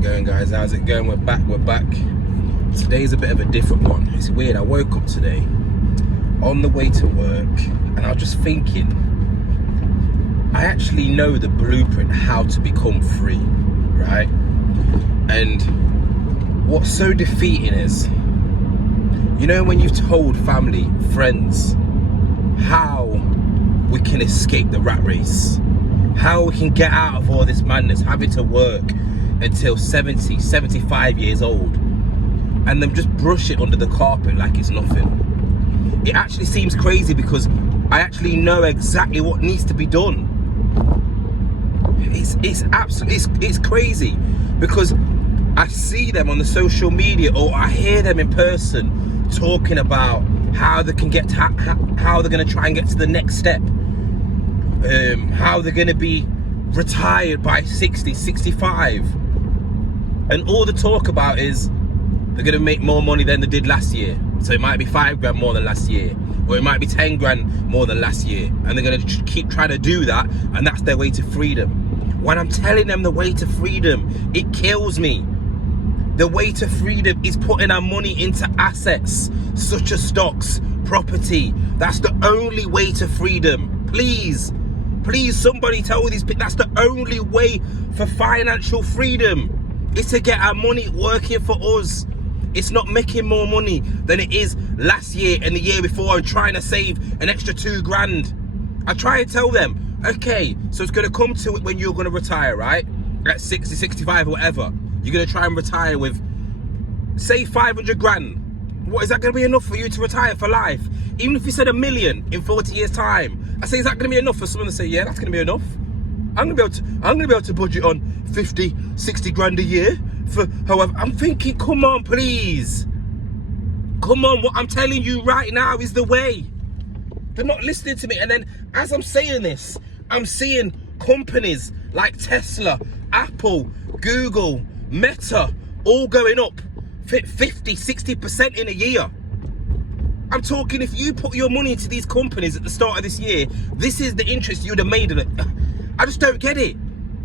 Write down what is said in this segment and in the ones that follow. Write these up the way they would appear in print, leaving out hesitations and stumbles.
it going, guys? How's it going? We're back. Today's a bit of a different one. It's weird. I woke up today on the way to work and I was just thinking, I actually know the blueprint how to become free, right? And what's so defeating is, you know, when you've told family, friends, how we can escape the rat race, how we can get out of all this madness, having to work until 70, 75 years old, and then just brush it under the carpet like it's nothing. It actually seems crazy because I actually know exactly what needs to be done. It's crazy because I see them on the social media or I hear them in person talking about how they can get to, how they're going to try and get to the next step, how they're going to be retired by 60, 65, and all the talk about is they're going to make more money than they did last year. So it might be 5 grand more than last year, or it might be 10 grand more than last year, and they're going to keep trying to do that, and that's their way to freedom. When I'm telling them the way to freedom, it kills me. The way to freedom is putting our money into assets such as stocks, property. That's the only way to freedom. Please somebody tell these people that's the only way for financial freedom. Is to get our money working for us. It's not making more money than it is last year and the year before and trying to save an extra 2 grand. I try and tell them, okay, so it's going to come to it when you're going to retire, right? At 60, 65 or whatever. You're going to try and retire with, say, 500 grand. What, is that going to be enough for you to retire for life? Even if you said 1 million in 40 years time, I say, is that going to be enough for someone to say, yeah, that's going to be enough? I'm going to be able to budget on 50, 60 grand a year for however. I'm thinking, come on, please. Come on, what I'm telling you right now is the way. They're not listening to me. And then as I'm saying this, I'm seeing companies like Tesla, Apple, Google, Meta, all going up 50, 60% in a year. I'm talking, if you put your money into these companies at the start of this year, this is the interest you'd have made on it. I just don't get it.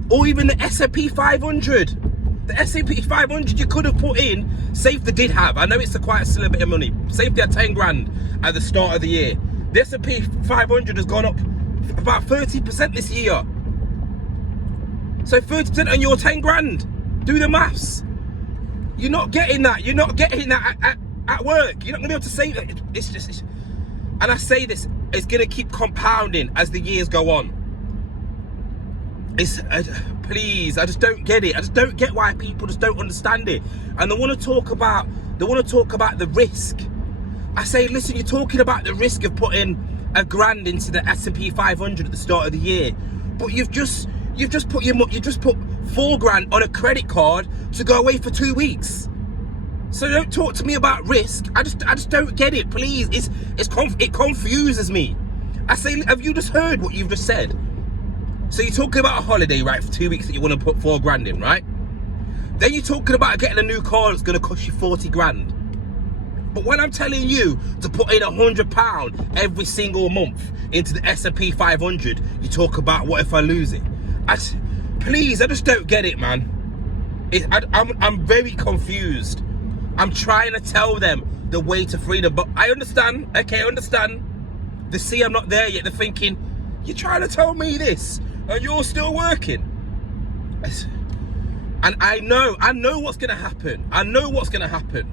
Or even the S&P 500. The S&P 500 you could have put in, say if they did have, I know it's quite still a bit of money, say if they had 10 grand at the start of the year. The S&P 500 has gone up about 30% this year. So 30% on your 10 grand. Do the maths. You're not getting that. You're not getting that at work. You're not going to be able to save that. And I say this, it's going to keep compounding as the years go on. Please, I just don't get it. I just don't get why people just don't understand it. And they want to talk about the risk. I say, listen, you're talking about the risk of putting £1 grand into the S&P 500 at the start of the year, but you've just put 4 grand on a credit card to go away for 2 weeks. So don't talk to me about risk. I just don't get it. Please, it confuses me. I say, have you just heard what you've just said? So you're talking about a holiday, right, for 2 weeks that you want to put 4 grand in, right? Then you're talking about getting a new car that's going to cost you 40 grand. But when I'm telling you to put in £100 every single month into the S&P 500, you talk about, what if I lose it? Please, I just don't get it, man. I'm very confused. I'm trying to tell them the way to freedom, but I understand. Okay, I understand. They see I'm not there yet. They're thinking, you're trying to tell me this, and you're still working. And I know what's going to happen. I know what's going to happen.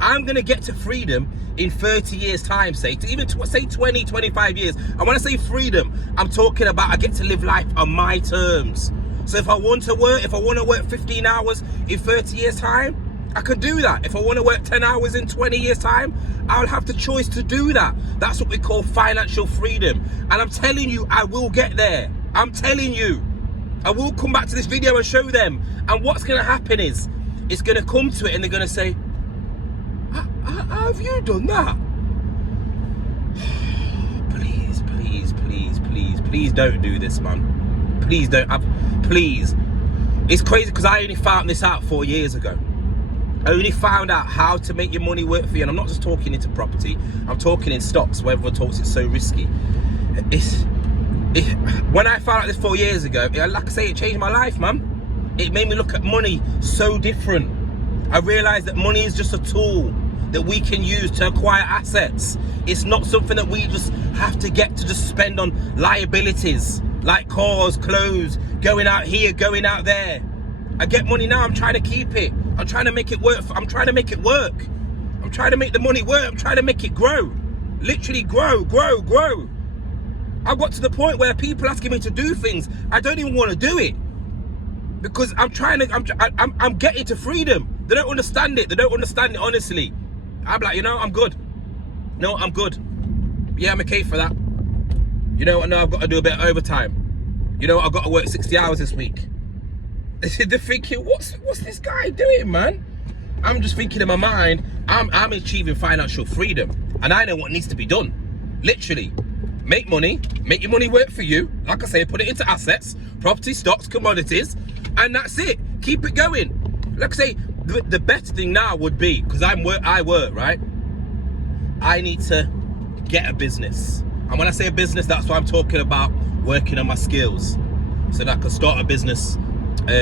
I'm going to get to freedom in 30 years time, say 20, 25 years. And when I say freedom, I'm talking about I get to live life on my terms. So if I want to work 15 hours in 30 years time, I could do that. If I want to work 10 hours in 20 years time, I'll have the choice to do that. That's what we call financial freedom. And I'm telling you, I will get there. I'm telling you. I will come back to this video and show them. And what's going to happen is, it's going to come to it and they're going to say, how have you done that? Please don't do this, man. Please don't. Please. It's crazy because I only found this out 4 years ago. I only found out how to make your money work for you. And I'm not just talking into property. I'm talking in stocks where everyone talks it's so risky. When I found out this 4 years ago, like I say, it changed my life, man. it made me look at money so different. I realized that money is just a tool that we can use to acquire assets. It's not something that we just have to get to just spend on liabilities like cars, clothes, going out here, going out there. I get money now, I'm trying to keep it. I'm trying to make it work. I'm trying to make it work. I'm trying to make the money work. I'm trying to make it grow. Literally grow. I got to the point where people asking me to do things, I don't even want to do it. Because I'm getting to freedom. They don't understand it. They don't understand it, honestly. I'm like, you know, I'm good. No, I'm good. Yeah, I'm okay for that. You know what, no, I've got to do a bit of overtime. You know what, I've got to work 60 hours this week. They're thinking, what's this guy doing, man? I'm just thinking in my mind, I'm achieving financial freedom. And I know what needs to be done. Literally. Make money, make your money work for you. Like I say, put it into assets, property, stocks, commodities, and that's it. Keep it going. Like I say, the best thing now would be, because I work, right? I need to get a business. And when I say a business, that's what I'm talking about, working on my skills. So that I can start a business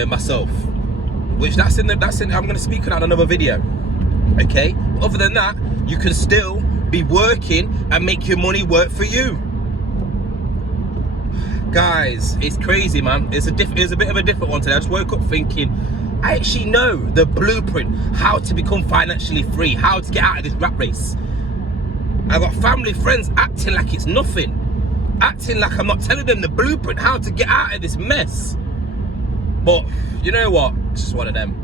myself. Which I'm gonna speak on that in another video. Okay? Other than that, you can still be working and make your money work for you. Guys, it's crazy, man. It's a bit of a different one today. I just woke up thinking, I actually know the blueprint, how to become financially free, how to get out of this rat race. I've got family, friends acting like it's nothing. Acting like I'm not telling them the blueprint, how to get out of this mess. But, you know what? It's just one of them.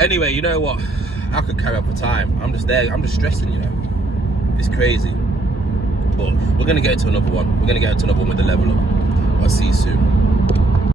Anyway, you know what? I could carry on for time. I'm just there. I'm just stressing, you know. It's crazy. But we're going to get into another one. We're going to get into another one with the level up. I'll see you soon.